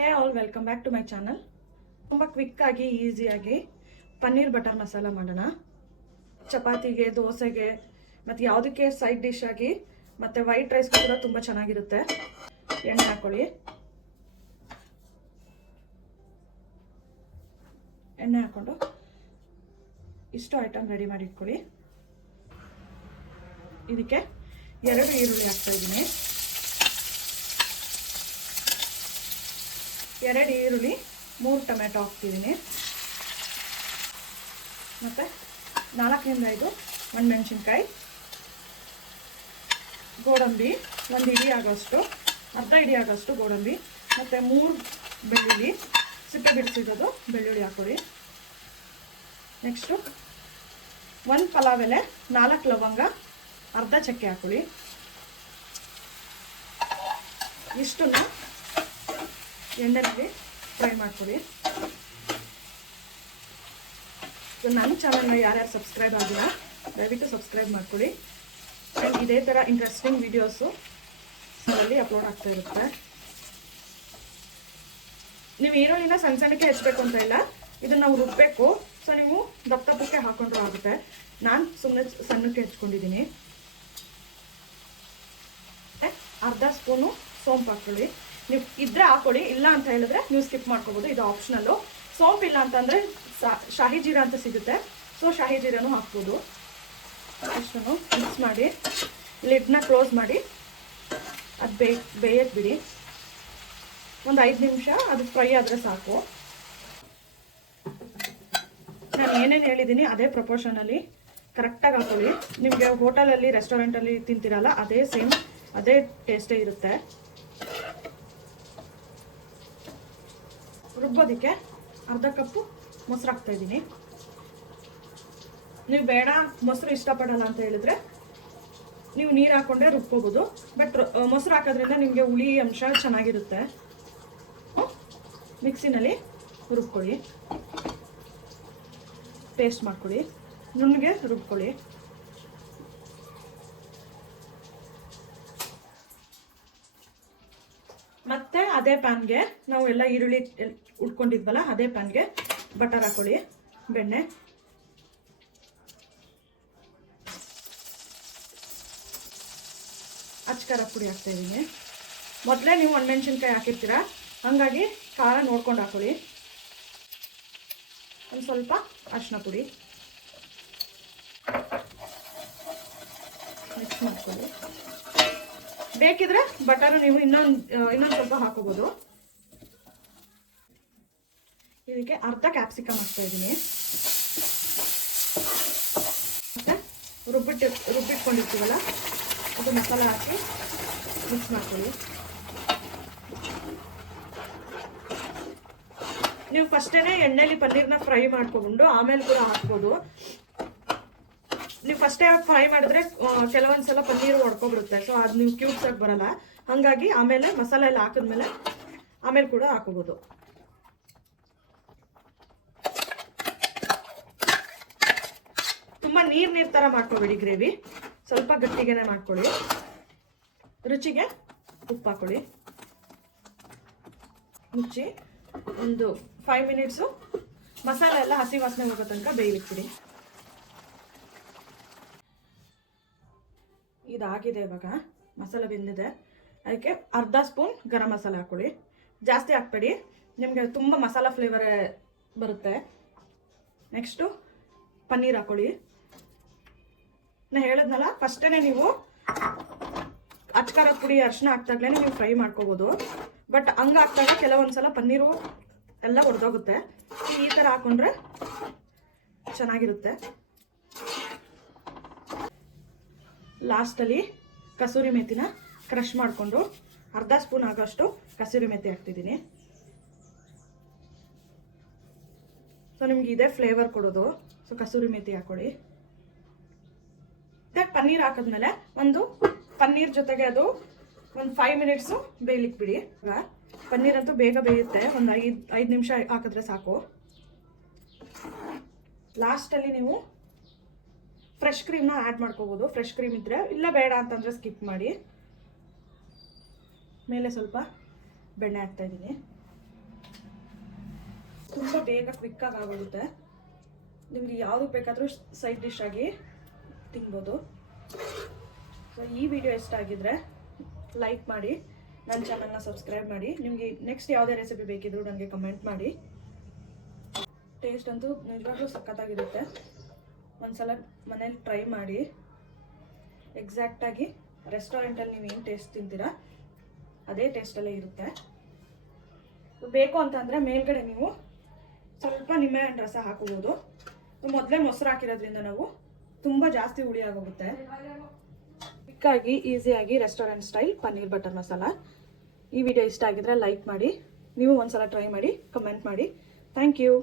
Hey all welcome back to my channel. ತುಂಬ ಕ್ವಿಕ್ಕಾಗಿ ಈಸಿಯಾಗಿ ಪನ್ನೀರ್ ಬಟರ್ ಮಸಾಲ ಮಾಡೋಣ. ಚಪಾತಿಗೆ, ದೋಸೆಗೆ ಮತ್ತು ಯಾವುದಕ್ಕೆ ಸೈಡ್ ಡಿಶ್ ಆಗಿ ಮತ್ತು ವೈಟ್ ರೈಸ್ಗೂ ಕೂಡ ತುಂಬ ಚೆನ್ನಾಗಿರುತ್ತೆ. ಎಣ್ಣೆ ಹಾಕ್ಕೊಳ್ಳಿ. ಎಣ್ಣೆ ಹಾಕ್ಕೊಂಡು ಇಷ್ಟು ಐಟಮ್ ರೆಡಿ ಮಾಡಿ ಇಟ್ಕೊಳ್ಳಿ. ಇದಕ್ಕೆ 2 ಈರುಳ್ಳಿ ಹಾಕ್ತಾ ಇದ್ದೀನಿ. 2 ಈರುಳ್ಳಿ, 3 ಟೊಮೆಟೊ ಹಾಕ್ತಿದ್ದೀನಿ. ಮತ್ತು 4 ರಿಂದ 5 ಒಣಮೆಣಸಿನ್ಕಾಯಿ, ಗೋಡಂಬಿ, 1 ಇಡಿ ಆಗೋಷ್ಟು, ಅರ್ಧ ಇಡಿ ಆಗೋಷ್ಟು ಗೋಡಂಬಿ, ಮತ್ತು 3 ಬೆಳ್ಳುಳ್ಳಿ, ಸಿಪ್ಪೆ ಬಿಡಿಸಿರೋದು ಬೆಳ್ಳುಳ್ಳಿ ಹಾಕೊಳ್ಳಿ. ನೆಕ್ಸ್ಟು 1 ಪಲಾವ್ ಎಲೆ, 4 ಲವಂಗ, ಅರ್ಧ ಚಕ್ಕೆ ಹಾಕೊಳ್ಳಿ. ಇಷ್ಟನ್ನು ಎಣ್ಣೆಯಲ್ಲಿ ಫ್ರೈ ಮಾಡ್ಕೊಳ್ಳಿ. ನನ್ನ ಚಾನಲ್ನ ಯಾರ್ಯಾರು ಸಬ್ಸ್ಕ್ರೈಬ್ ಆಗಿಲ್ಲ ದಯವಿಟ್ಟು ಸಬ್ಸ್ಕ್ರೈಬ್ ಮಾಡ್ಕೊಳ್ಳಿ. ಆ್ಯಂಡ್ ಇದೇ ಥರ ಇಂಟ್ರೆಸ್ಟಿಂಗ್ ವೀಡಿಯೋಸು ಅದರಲ್ಲಿ ಅಪ್ಲೋಡ್ ಆಗ್ತಾ ಇರುತ್ತೆ. ನೀವು ಈರುಳ್ಳಿನ ಸಣ್ಣ ಸಣ್ಣಕ್ಕೆ ಹೆಚ್ಚಬೇಕು ಅಂತ ಇಲ್ಲ, ಇದನ್ನು ನಾವು ರುಬ್ಬಬೇಕು. ಸೊ ನೀವು ದಪ್ಪಕ್ಕೆ ಹಾಕೊಂಡ್ರೂ ಆಗುತ್ತೆ. ನಾನು ಸುಮ್ಮನೆ ಸಣ್ಣಕ್ಕೆ ಹೆಚ್ಕೊಂಡಿದ್ದೀನಿ. ಅರ್ಧ ಸ್ಪೂನು ಸೋಂಪು ಹಾಕ್ಕೊಳ್ಳಿ. ನೀವು ಇದ್ರೆ ಹಾಕೊಳ್ಳಿ, ಇಲ್ಲ ಅಂತ ಹೇಳಿದ್ರೆ ನೀವು ಸ್ಕಿಪ್ ಮಾಡ್ಕೋಬೋದು, ಇದು ಆಪ್ಷನಲ್ಲು. ಸೋಂಪು ಇಲ್ಲ ಅಂತಂದರೆ ಶಾಹಿ ಜೀರಾ ಅಂತ ಸಿಗುತ್ತೆ, ಸೊ ಶಾಹಿ ಜೀರಾನು ಹಾಕ್ಬೋದು. ಅಷ್ಟನ್ನು ಮಿಕ್ಸ್ ಮಾಡಿ ಲಿಡ್ನ ಕ್ಲೋಸ್ ಮಾಡಿ ಅದು ಬೇಯಕ್ಕೆ ಬಿಡಿ. ಒಂದು 5 ನಿಮಿಷ ಅದು ಫ್ರೈ ಆದರೆ ಸಾಕು. ನಾನು ಏನೇನು ಹೇಳಿದ್ದೀನಿ ಅದೇ ಪ್ರಪೋರ್ಷನಲ್ಲಿ ಕರೆಕ್ಟಾಗಿ ಹಾಕೊಳ್ಳಿ. ನಿಮಗೆ ಹೋಟೆಲಲ್ಲಿ, ರೆಸ್ಟೋರೆಂಟಲ್ಲಿ ತಿಂತೀರಲ್ಲ ಅದೇ ಸೇಮ್, ಅದೇ ಟೇಸ್ಟೇ ಇರುತ್ತೆ. ರುಬ್ಬೋದಕ್ಕೆ ಅರ್ಧ ಕಪ್ಪು ಮೊಸರು ಹಾಕ್ತಾಯಿದ್ದೀನಿ. ನೀವು ಬೇಡ ಮೊಸರು ಇಷ್ಟಪಡಲ್ಲ ಅಂತ ಹೇಳಿದ್ರೆ ನೀವು ನೀರು ಹಾಕ್ಕೊಂಡೆ ರುಬ್ಕೋಬೋದು. ಬಟ್ ಮೊಸರು ಹಾಕೋದ್ರಿಂದ ನಿಮಗೆ ಹುಳಿ ಅಂಶ ಚೆನ್ನಾಗಿರುತ್ತೆ. ಮಿಕ್ಸಿನಲ್ಲಿ ರುಬ್ಕೊಳ್ಳಿ, ಪೇಸ್ಟ್ ಮಾಡ್ಕೊಳ್ಳಿ, ನುಣ್ಣಗೆ ರುಬ್ಕೊಳ್ಳಿ. ಮತ್ತೆ ಅದೇ ಪ್ಯಾನ್ಗೆ ನಾವು ಎಲ್ಲ ಈರುಳ್ಳಿ ಉಟ್ಕೊಂಡಿದ್ವಲ್ಲ ಅದೇ ಪ್ಯಾನ್ಗೆ ಬಟರ್ ಹಾಕೊಳ್ಳಿ, ಬೆಣ್ಣೆ, ಅಚ್ಕಾರ ಪುಡಿ ಹಾಕ್ತಾ ಇದ್ದೀನಿ. ಮೊದಲೇ ನೀವು ಒಣಮೆಣಸಿನ್ಕಾಯಿ ಹಾಕಿರ್ತೀರ, ಹಾಗಾಗಿ ಖಾರ ನೋಡ್ಕೊಂಡು ಹಾಕೊಳ್ಳಿ. ಒಂದು ಸ್ವಲ್ಪ ಅರಿಶಿನ ಪುಡಿ ಮಿಕ್ಸ್ ಮಾಡ್ಕೊಳ್ಳಿ. ಬೇಕಿದ್ರೆ ಬಟರು ನೀವು ಇನ್ನೊಂದು ಸ್ವಲ್ಪ ಹಾಕೋಬೋದು. ಇದಕ್ಕೆ ಅರ್ಧ ಕ್ಯಾಪ್ಸಿಕಮ್ ಹಾಕ್ತಾ ಇದ್ದೀನಿ. ಮತ್ತೆ ರುಬ್ಬಿಟ್ಕೊಂಡಿರ್ತೀವಲ್ಲ ಅದು ಮಸಾಲ ಹಾಕಿ ಮಿಕ್ಸ್ ಮಾಡ್ಕೊಳ್ಳಿ. ನೀವು ಫಸ್ಟೇ ಎಣ್ಣೆಲಿ ಪನ್ನೀರ್ನ ಫ್ರೈ ಮಾಡ್ಕೊಂಡು ಆಮೇಲೆ ಕೂಡ ಹಾಕ್ಬೋದು. ನೀವು ಫಸ್ಟೇ ಫ್ರೈ ಮಾಡಿದ್ರೆ ಕೆಲವೊಂದ್ಸಲ ಪನ್ನೀರು ಹೊಡ್ಕೊಬಿಡುತ್ತೆ, ಸೊ ಅದು ನೀವು ಕ್ಯೂಬ್ಸ್ ಆಗಿ ಬರಲ್ಲ. ಹಾಗಾಗಿ ಆಮೇಲೆ ಮಸಾಲೆ ಎಲ್ಲ ಹಾಕಿದ್ಮೇಲೆ ಆಮೇಲೆ ಕೂಡ ಹಾಕೋಬೋದು. ತುಂಬ ನೀರು ಥರ ಮಾಡ್ಕೊಬೇಡಿ ಗ್ರೇವಿ, ಸ್ವಲ್ಪ ಗಟ್ಟಿಗೆನೆ ಮಾಡ್ಕೊಳ್ಳಿ. ರುಚಿಗೆ ಉಪ್ಪು ಹಾಕೊಳ್ಳಿ. ಮುಚ್ಚಿ ಒಂದು 5 ಮಿನಿಟ್ಸು ಮಸಾಲೆ ಎಲ್ಲ ಹಸಿ ವಾಸನೆ ಹೋಗೋ ತನಕ ಬೇಯಲಿಕ್ಬಿಡಿ. ಇದಾಗಿದೆ, ಇವಾಗ ಮಸಾಲೆ ಬೆಂದಿದೆ. ಅದಕ್ಕೆ ಅರ್ಧ ಸ್ಪೂನ್ ಗರಂ ಮಸಾಲೆ ಹಾಕ್ಕೊಳ್ಳಿ. ಜಾಸ್ತಿ ಹಾಕ್ಬೇಡಿ, ನಿಮಗೆ ತುಂಬ ಮಸಾಲ ಫ್ಲೇವರೇ ಬರುತ್ತೆ. ನೆಕ್ಸ್ಟು ಪನ್ನೀರ್ ಹಾಕ್ಕೊಳ್ಳಿ. ನಾನು ಹೇಳಿದ್ನಲ್ಲ ಫಸ್ಟೇ ನೀವು ಅಚ್ಕಾರದ ಪುಡಿ, ಅರಿಶಿನ ಹಾಕ್ದಾಗ್ಲೇ ನೀವು ಫ್ರೈ ಮಾಡ್ಕೋಬೋದು. ಬಟ್ ಹಂಗೆ ಹಾಕ್ದಾಗ ಕೆಲವೊಂದ್ಸಲ ಪನ್ನೀರು ಎಲ್ಲ ಒಡೆದೋಗುತ್ತೆ. ಈ ಥರ ಹಾಕ್ಕೊಂಡ್ರೆ ಚೆನ್ನಾಗಿರುತ್ತೆ. ಲಾಸ್ಟಲ್ಲಿ ಕಸೂರಿ ಮೆಥಿನ ಕ್ರಷ್ ಮಾಡಿಕೊಂಡು ಅರ್ಧ ಸ್ಪೂನ್ ಆಗೋಷ್ಟು ಕಸೂರಿ ಮೆಥಿ ಹಾಕ್ತಿದ್ದೀನಿ. ಸೊ ನಿಮ್ಗೆ ಇದೇ ಫ್ಲೇವರ್ ಕೊಡೋದು, ಸೊ ಕಸೂರಿ ಮೆಥಿ ಹಾಕ್ಕೊಳ್ಳಿ. ಮತ್ತು ಪನ್ನೀರ್ ಹಾಕಿದ್ಮೇಲೆ ಪನ್ನೀರ್ ಜೊತೆಗೆ ಅದು ಒಂದು 5 ಮಿನಿಟ್ಸು ಬೇಯಲಿಕ್ಕೆ ಬಿಡಿ. ಪನ್ನೀರ್ ಅಂತೂ ಬೇಗ ಬೇಯುತ್ತೆ, ಒಂದು 5 ನಿಮಿಷ ಹಾಕಿದ್ರೆ ಸಾಕು. ಲಾಸ್ಟಲ್ಲಿ ನೀವು ಫ್ರೆಶ್ ಕ್ರೀಮ್ನ ಆ್ಯಡ್ ಮಾಡ್ಕೋಬೋದು. ಫ್ರೆಶ್ ಕ್ರೀಮ್ ಇದ್ದರೆ, ಇಲ್ಲ ಬೇಡ ಅಂತಂದರೆ ಸ್ಕಿಪ್ ಮಾಡಿ. ಮೇಲೆ ಸ್ವಲ್ಪ ಬೆಣ್ಣೆ ಹಾಕ್ತಾಯಿದ್ದೀನಿ. ತುಂಬ ಬೇಗ ಕ್ವಿಕ್ಕಾಗಿ ಆಗೋಗುತ್ತೆ. ನಿಮಗೆ ಯಾವುದು ಬೇಕಾದರೂ ಸೈಡ್ ಡಿಶ್ ಆಗಿ ತಿನ್ಬೋದು. ಸೊ ಈ ವಿಡಿಯೋ ಇಷ್ಟ ಆಗಿದ್ರೆ ಲೈಕ್ ಮಾಡಿ, ನನ್ನ ಚಾನಲ್ನ ಸಬ್ಸ್ಕ್ರೈಬ್ ಮಾಡಿ. ನಿಮಗೆ ನೆಕ್ಸ್ಟ್ ಯಾವುದೇ ರೆಸಿಪಿ ಬೇಕಿದ್ರು ನನಗೆ ಕಮೆಂಟ್ ಮಾಡಿ. ಟೇಸ್ಟ್ ಅಂತೂ ನಿಜವಾಗ್ಲೂ ಸಖತ್ತಾಗಿರುತ್ತೆ. ಒಂದ್ಸಲ ಮನೇಲಿ ಟ್ರೈ ಮಾಡಿ. ಎಕ್ಸಾಕ್ಟಾಗಿ ರೆಸ್ಟೋರೆಂಟಲ್ಲಿ ನೀವು ಏನು ಟೇಸ್ಟ್ ತಿಂತೀರಾ ಅದೇ ಟೇಸ್ಟಲ್ಲೇ ಇರುತ್ತೆ. ಬೇಕು ಅಂತಂದರೆ ಮೇಲ್ಗಡೆ ನೀವು ಸ್ವಲ್ಪ ನಿಂಬೆಹಣ್ಣು ರಸ ಹಾಕೋಬೋದು. ಮೊದಲೇ ಮೊಸರು ಹಾಕಿರೋದ್ರಿಂದ ನಾವು ತುಂಬ ಜಾಸ್ತಿ ಹುಳಿ ಆಗೋಗುತ್ತೆ. ಕ್ವಿಕ್ಕಾಗಿ ಈಸಿಯಾಗಿ restaurant style paneer butter masala. ಈ ವಿಡಿಯೋ ಇಷ್ಟ ಆಗಿದ್ರೆ ಲೈಕ್ ಮಾಡಿ, ನೀವು ಒಂದ್ಸಲ ಟ್ರೈ ಮಾಡಿ, ಕಮೆಂಟ್ ಮಾಡಿ. Thank you.